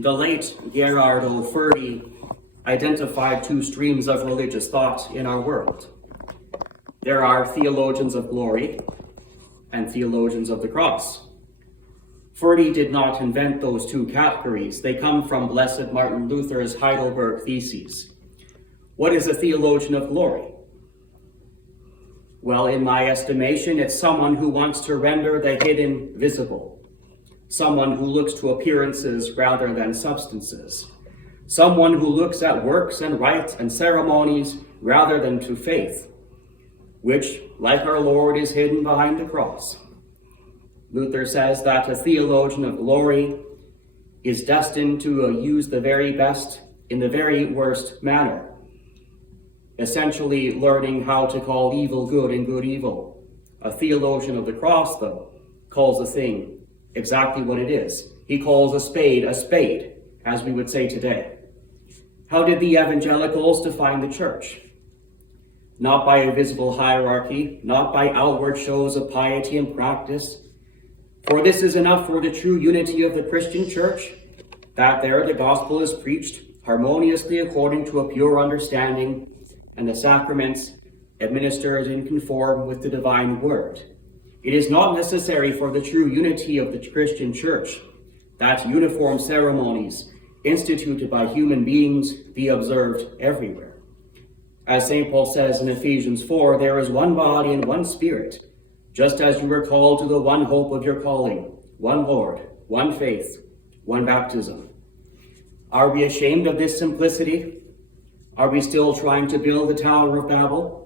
The late Gerard Forde identified two streams of religious thought in our world. There are theologians of glory and theologians of the cross. Forde did not invent those two categories. They come from Blessed Martin Luther's Heidelberg theses. What is a theologian of glory? Well, in my estimation, it's someone who wants to render the hidden visible. Someone who looks to appearances rather than substances. Someone who looks at works and rites and ceremonies rather than to faith, which, like our Lord, is hidden behind the cross. Luther says that a theologian of glory is destined to use the very best in the very worst manner, essentially learning how to call evil good and good evil. A theologian of the cross, though, calls a thing exactly what it is. He calls a spade, as we would say today. How did the evangelicals define the church? Not by a visible hierarchy, not by outward shows of piety and practice. For this is enough for the true unity of the Christian church, that there the gospel is preached harmoniously according to a pure understanding, and the sacraments administered and conform with the divine word. It is not necessary for the true unity of the Christian church that uniform ceremonies instituted by human beings be observed everywhere. As St. Paul says in Ephesians 4, there is one body and one spirit, just as you were called to the one hope of your calling, one Lord, one faith, one baptism. Are we ashamed of this simplicity? Are we still trying to build the Tower of Babel?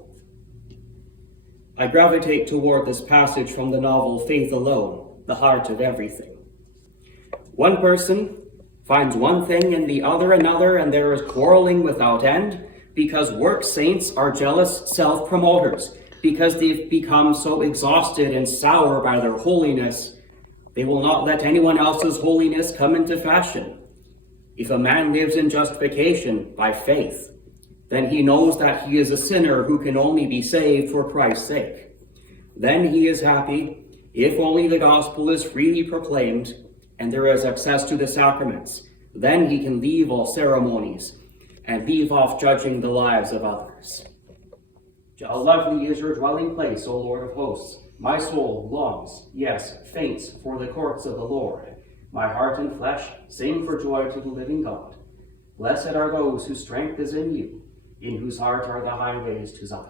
I gravitate toward this passage from the novel Faith Alone, the heart of everything. One person finds one thing and the other another, and there is quarreling without end, because work saints are jealous self-promoters, because they've become so exhausted and sour by their holiness, they will not let anyone else's holiness come into fashion. If a man lives in justification by faith, then he knows that he is a sinner who can only be saved for Christ's sake. Then he is happy if only the gospel is freely proclaimed and there is access to the sacraments. Then he can leave all ceremonies and leave off judging the lives of others. How lovely is your dwelling place, O Lord of hosts. My soul longs, yes, faints for the courts of the Lord. My heart and flesh sing for joy to the living God. Blessed are those whose strength is in you, in whose heart are the highways to Zion.